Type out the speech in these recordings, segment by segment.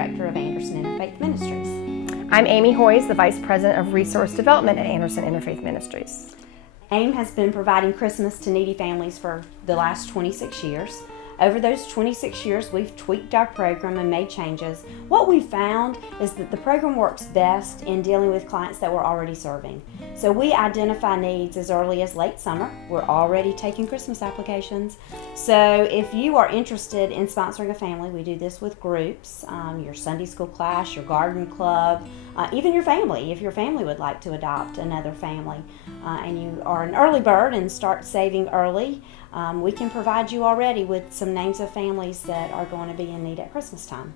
Director of Anderson Interfaith Ministries. I'm Amy Hoyes, the Vice President of Resource Development at Anderson Interfaith Ministries. AIM has been providing Christmas to needy families for the last 26 years. Over those 26 years, we've tweaked our program and made changes. What we found is that the program works best in dealing with clients that we're already serving. So we identify needs as early as late summer. We're already taking Christmas applications. So if you are interested in sponsoring a family, we do this with groups, your Sunday school class, your garden club, even your family. If your family would like to adopt another family and you are an early bird and start saving early, we can provide you already with some names of families that are going to be in need at Christmas time.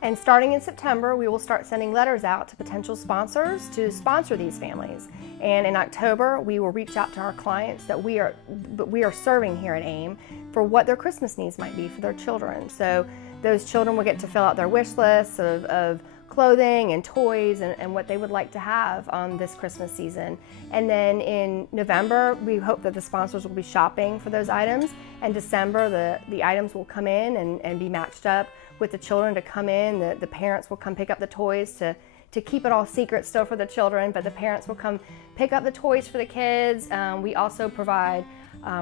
And starting in September, we will start sending letters out to potential sponsors to sponsor these families. And in October, we will reach out to our clients that we are serving here at AIM for what their Christmas needs might be for their children. So those children will get to fill out their wish lists of clothing and toys and what they would like to have this Christmas season. And then in November, we hope that the sponsors will be shopping for those items. And December, the items will come in and be matched up with the children to come in. The parents will come pick up the toys to keep it all secret still for the children, but the parents will come pick up the toys for the kids. We also provide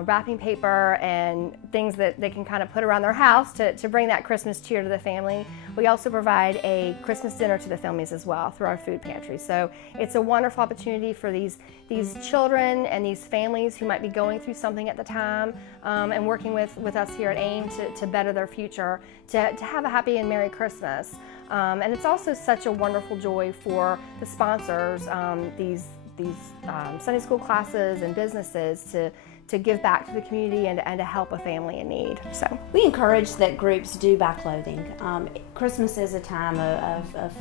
wrapping paper and things that they can kind of put around their house to bring that Christmas cheer to the family. We also provide a Christmas dinner to the families as well through our food pantry. So it's a wonderful opportunity for these children and these families who might be going through something at the time and working with us here at AIM to better their future, to have a happy and Merry Christmas. And it's also such a wonderful joy for the sponsors, these Sunday school classes and businesses to give back to the community and to help a family in need. So we encourage that groups do buy clothing. Christmas is a time of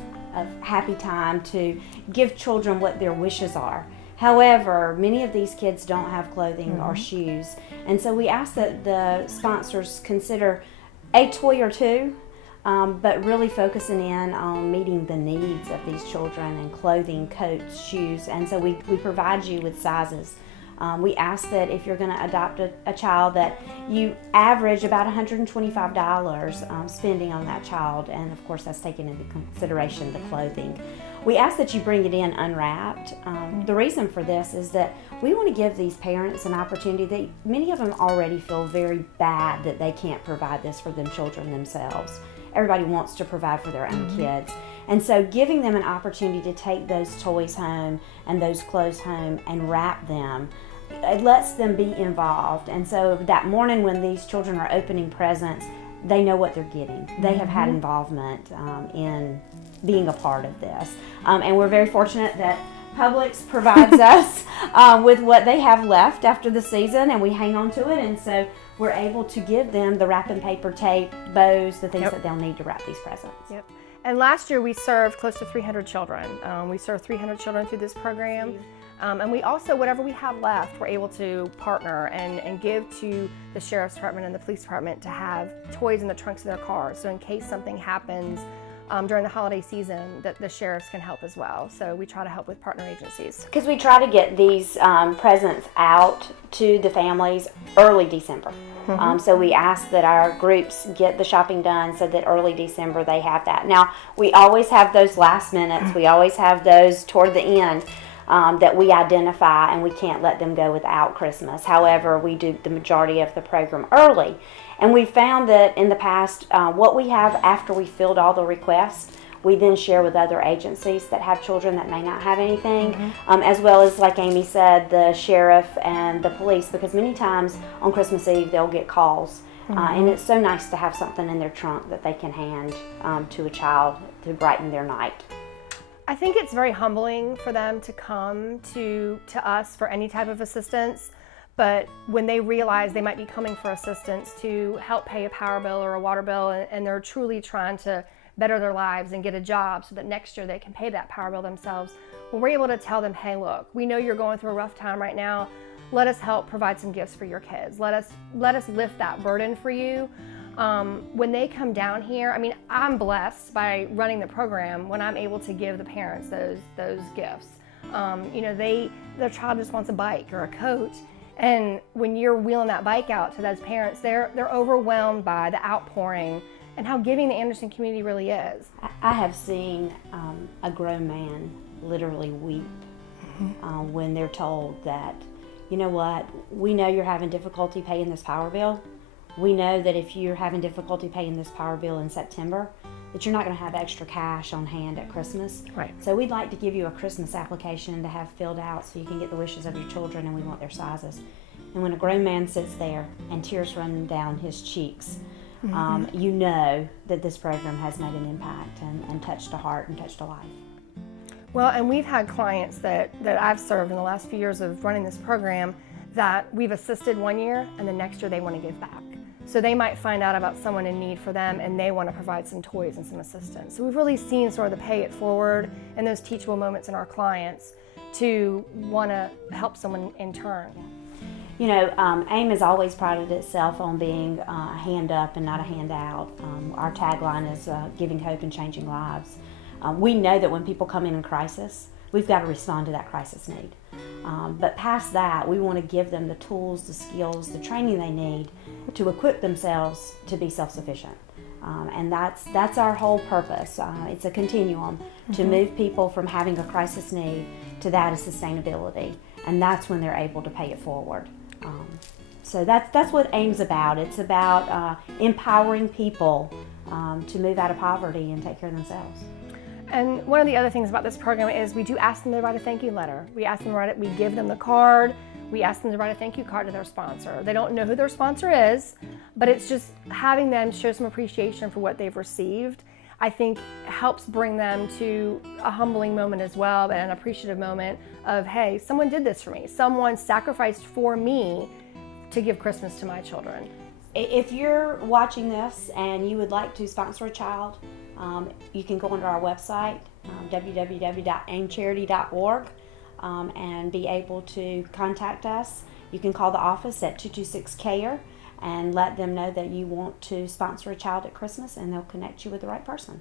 happy time to give children what their wishes are. However, many of these kids don't have clothing or shoes, and so we ask that the sponsors consider a toy or two, but really focusing in on meeting the needs of these children and clothing, coats, shoes, and so we provide you with sizes. We ask that if you're going to adopt a child that you average about $125 spending on that child, and of course that's taking into consideration the clothing. We ask that you bring it in unwrapped. The reason for this is that we want to give these parents an opportunity. Many of them already feel very bad that they can't provide this for them children themselves. Everybody wants to provide for their own kids. And so giving them an opportunity to take those toys home and those clothes home and wrap them, it lets them be involved. And so that morning when these children are opening presents, they know what they're getting. They have had involvement in being a part of this. And we're very fortunate that Publix provides us with what they have left after the season, and we hang on to it. And so we're able to give them the wrapping paper, tape, bows, the things that they'll need to wrap these presents. Yep. And last year we served close to 300 children. We served 300 children through this program. And we also, whatever we have left, we're able to partner and give to the Sheriff's Department and the Police Department to have toys in the trunks of their cars. So in case something happens during the holiday season, that the sheriffs can help as well. So we try to help with partner agencies. Because we try to get these presents out to the families early December. So we ask that our groups get the shopping done so that early December they have that. Now, we always have those last minutes. We always have those toward the end that we identify, and we can't let them go without Christmas. However, we do the majority of the program early. And we found that in the past, what we have after we filled all the requests, we then share with other agencies that have children that may not have anything, as well as, like Amy said, the sheriff and the police, because many times on Christmas Eve they'll get calls. And it's so nice to have something in their trunk that they can hand to a child to brighten their night. I think it's very humbling for them to come to us for any type of assistance, but when they realize they might be coming for assistance to help pay a power bill or a water bill, and they're truly trying to better their lives and get a job so that next year they can pay that power bill themselves, when we're able to tell them, hey, look, we know you're going through a rough time right now. Let us help provide some gifts for your kids. Let us lift that burden for you. When they come down here, I mean, I'm blessed by running the program when I'm able to give the parents those gifts. Their child just wants a bike or a coat, and when you're wheeling that bike out to those parents, they're overwhelmed by the outpouring and how giving the Anderson community really is. I have seen a grown man literally weep when they're told that, you know what, we know you're having difficulty paying this power bill. We know that if you're having difficulty paying this power bill in September, that you're not going to have extra cash on hand at Christmas. Right. So we'd like to give you a Christmas application to have filled out so you can get the wishes of your children, and we want their sizes. And when a grown man sits there and tears run down his cheeks, you know that this program has made an impact and touched a heart and touched a life. Well, and we've had clients that I've served in the last few years of running this program that we've assisted one year and the next year they want to give back. So they might find out about someone in need for them and they want to provide some toys and some assistance. So we've really seen sort of the pay it forward and those teachable moments in our clients to want to help someone in turn. You know, AIM has always prided itself on being a hand up and not a handout. Our tagline is giving hope and changing lives. We know that when people come in crisis, we've got to respond to that crisis need. But past that, we want to give them the tools, the skills, the training they need to equip themselves to be self-sufficient. And that's our whole purpose. It's a continuum to move people from having a crisis need to that of sustainability. And that's when they're able to pay it forward. So that's what AIM's about. It's about empowering people to move out of poverty and take care of themselves. And one of the other things about this program is we do ask them to write a thank you letter. We ask them to write it, we give them the card, we ask them to write a thank you card to their sponsor. They don't know who their sponsor is, but it's just having them show some appreciation for what they've received, I think helps bring them to a humbling moment as well, and an appreciative moment of, hey, someone did this for me. Someone sacrificed for me to give Christmas to my children. If you're watching this and you would like to sponsor a child, you can go onto our website, www.aimcharity.org, and be able to contact us. You can call the office at 226-CARE and let them know that you want to sponsor a child at Christmas, and they'll connect you with the right person.